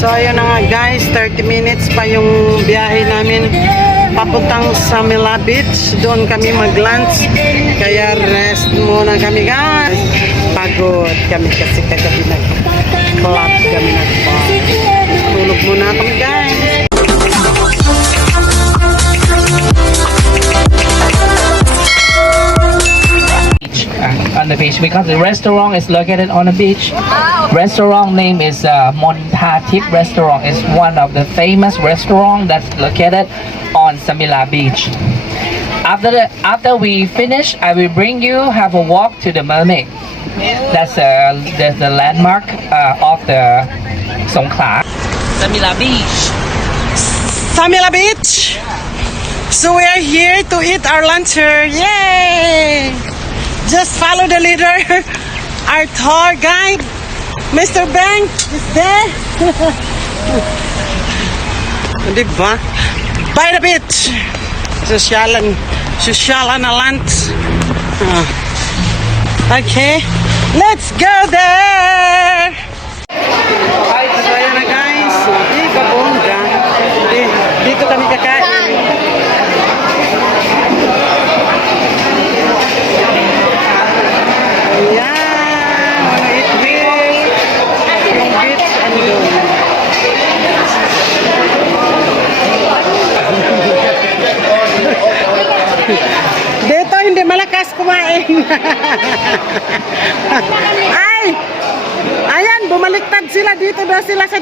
So ayun na nga guys, 30 minutes pa yung biyahe namin papuntang sa Mila Beach. Doon kami mag-lunch. Kaya rest muna kami guys. Pagod kami kasi kagabi nag-club kami nag-bar. Tulog muna kami guys. On the beach because the restaurant is located on the beach. Restaurant name is Montatip Restaurant. It's one of the famous restaurant that's located on Samila Beach. After we finish, I will bring you have a walk to the mermaid. That's the landmark of the Songkhla. Samila Beach. Samila Beach. So we are here to eat our lunch here. Yay! Just follow the leader, our tour guide, Mr. Bang is there. Diba? By the beach. Sosyalan na lunch. Okay, let's go there. So ayan na guys. Kabongga. Dito kami kakain. Dito hindi malakas kumain. Ay! Ayan, bumaliktad sila dito daw sila sa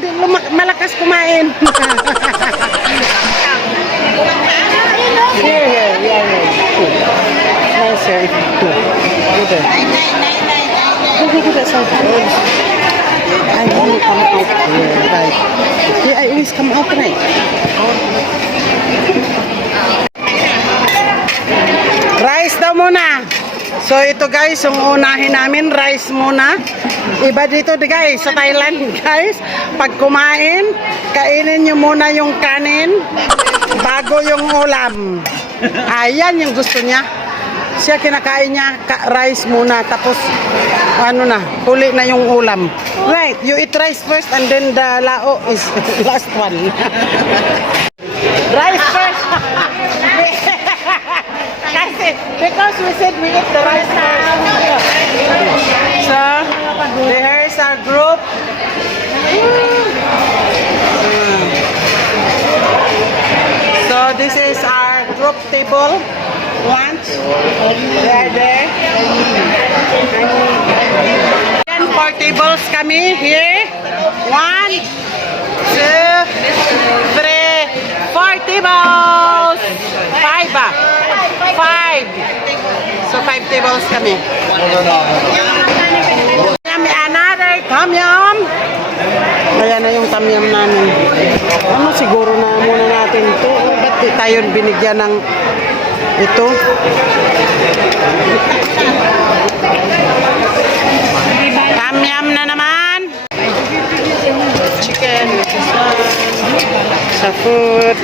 malakas kumain. Yeah. Nice, sir. Good. I want to come out here, right? Yeah, I always come out right. Rice daw muna. So ito guys, yung unahin namin, rice muna. Iba dito guys, sa Thailand guys. Pag kumain, kainin nyo muna yung kanin bago yung ulam. Ayan yung gusto niya. Siya kinakain niya rice muna, tapos ano na, huli na yung ulam. Right, you eat rice first and then the lao is last one. Rice first. Because we said we eat the rice first. So, here's our group. So, this is our group table. Lunch. They are there. And 4 tables kami here. 1, 2, 3, 4 tables. 5 ba? 5. So 5 tables kami. Kami another tom yum. Ayan na yung tom yum namin. Ano siguro na muna natin ito. Ba't di tayo binigyan ng ito? Tom yum na naman. Chicken. Sa food.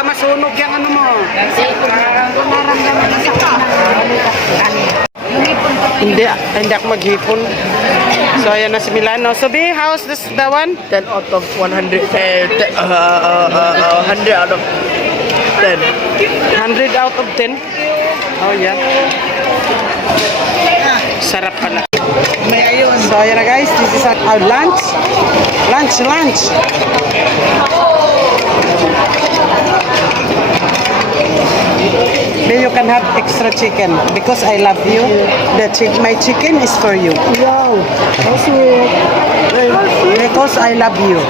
Masunog yung ano mo. Hindi ako maghipon. So ayan na si Milano. So B, how's this the one? 10 out of 100. 100 out of 10. 100 out of 10? Oh yeah. Sarap pala. So ayan na guys, this is our lunch. Lunch. Then you can have extra chicken because I love you. My chicken is for you. Wow, how sweet. Because I love you.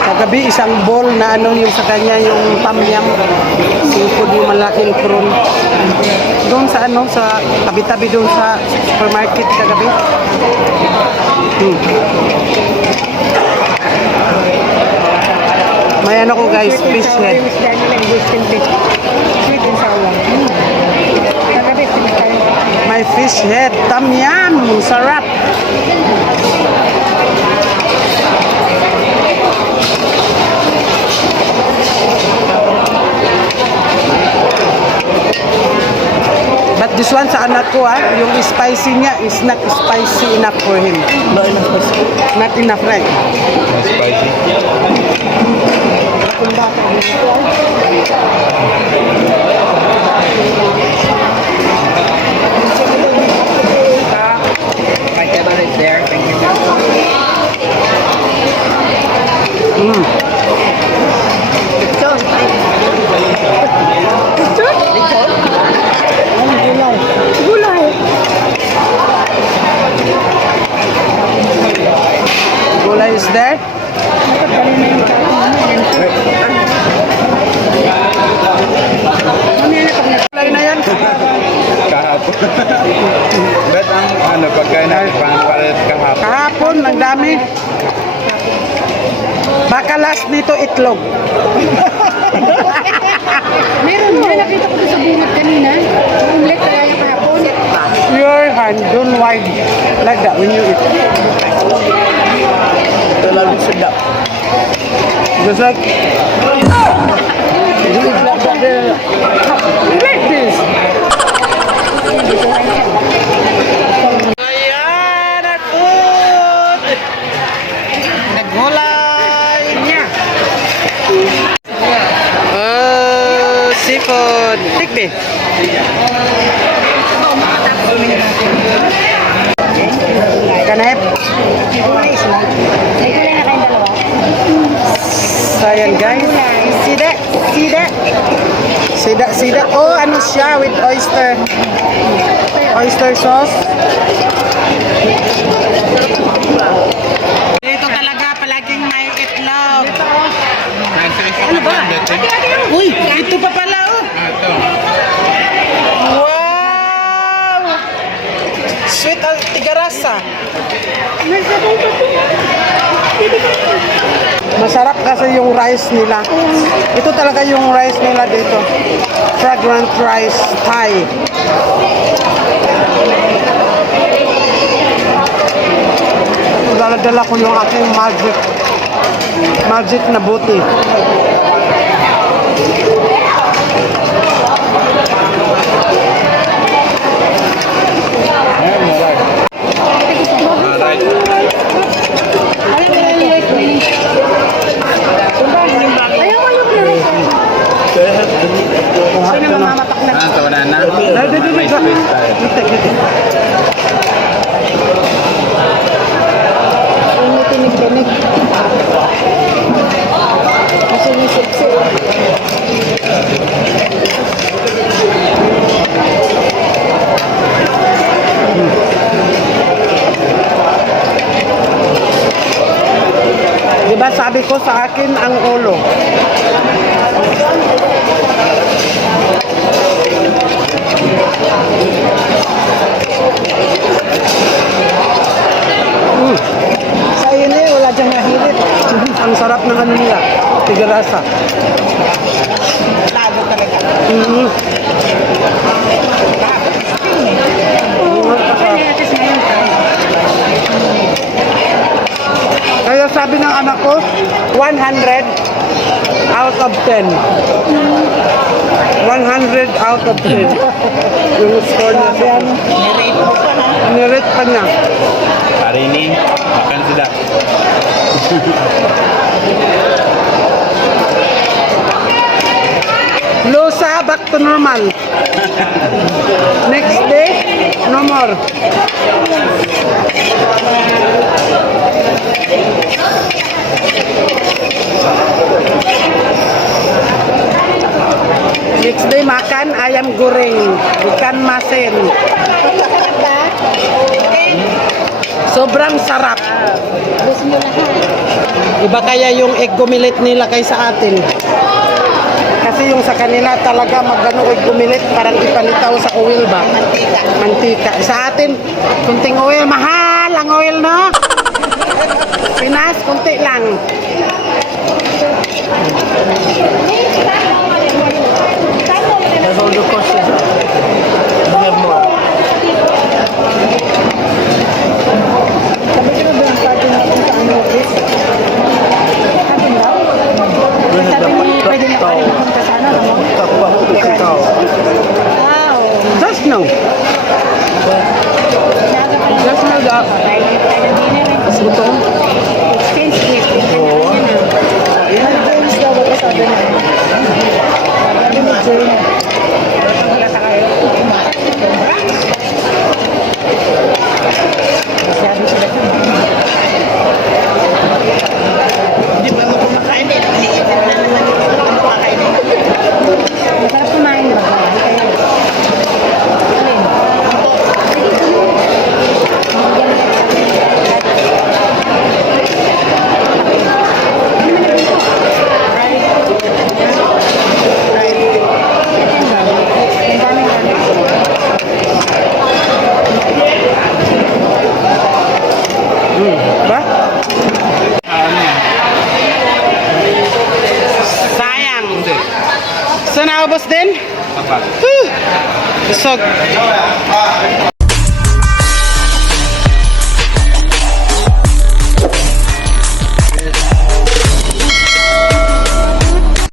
Kagabi isang bowl na ano yung sa kanya yung pamyam. Sipod yung malaking prawn. Doon sa ano, sa tabi-tabi doon sa supermarket kagabi. May ano ko guys, fish head. May fish head, tom yum, sarap. yung spicy niya is not spicy enough for him. Not enough spicy. Not enough, right? Spicy. My table is there. Thank you. Gulay is there. Gulay na yan. Kahapon. Bet ang ano, pagkain natin pangpalit kahapon. Kahapon, ang dami. Baka last dito itlog. Meron na, nakita ko doon sa bunot kanina. Ulit kaya yung kahapon. Your hand, don't wide like that when you eat. Terlalu sedap. Just like like this. Ayan, at food. Nagulay niya. Oh, seafood. Tikbe. Kanep. Sayang guys. See that? See that? See that? See that? Oh, ano siya with oyster. Oyster sauce. Dito talaga palaging may itlog. Ano ba? Uy, ito pa pala oh. Ito. Wow! Sweet tigarasa. Masarap kasi yung rice nila. Ito talaga yung rice nila dito. Fragrant rice Thai. Dala-dala ko yung aking magic na buti. Ayaw ko yung Sino mamamatak na? Ito na na. May space tayo. tinig-tinig. Kasi may sipsip. Diba sabi ko sa akin ang ulo. Sa ini, wala dyan mahilit. Ang sarap ng ano nila, tigarasa. Lago talaga. Mm-hmm. Kaya sabi ng anak ko, 100 out of 10. 100 out of 10. Yung score niya. Nirate pa niya. Hari ini makan sudah. Lusa, back to normal. Next day, no more. Next day makan ayam goreng, ikan masin. Sobrang sarap. Gusto nyo lahat. Iba kaya yung egg gumilit nila kaysa atin. Kasi yung sa kanila talaga magano egg gumilit parang ipanitaw sa oil ba? Mantika. Mantika. Sa atin, kunting oil. Mahal ang oil, no? Pinas, kunti lang. That's all the questions. We have more. Sabi ko doon, party natin sa ano, Chris. Atin daw? Sabi ni, pwede niya pa rin mapunta sa ano, ano? Talk about the cow. Wow. Just no. Exchange gift. Oo. Mag-games daw ako sabi na. Sabi ni Jane. Masyado sila ito. Hindi pa ako kumakain eh. Iniisip na naman yung kumakain eh. Masarap kumain ba? Alin? Ba? Sayang. So, naubos din? Apa? So,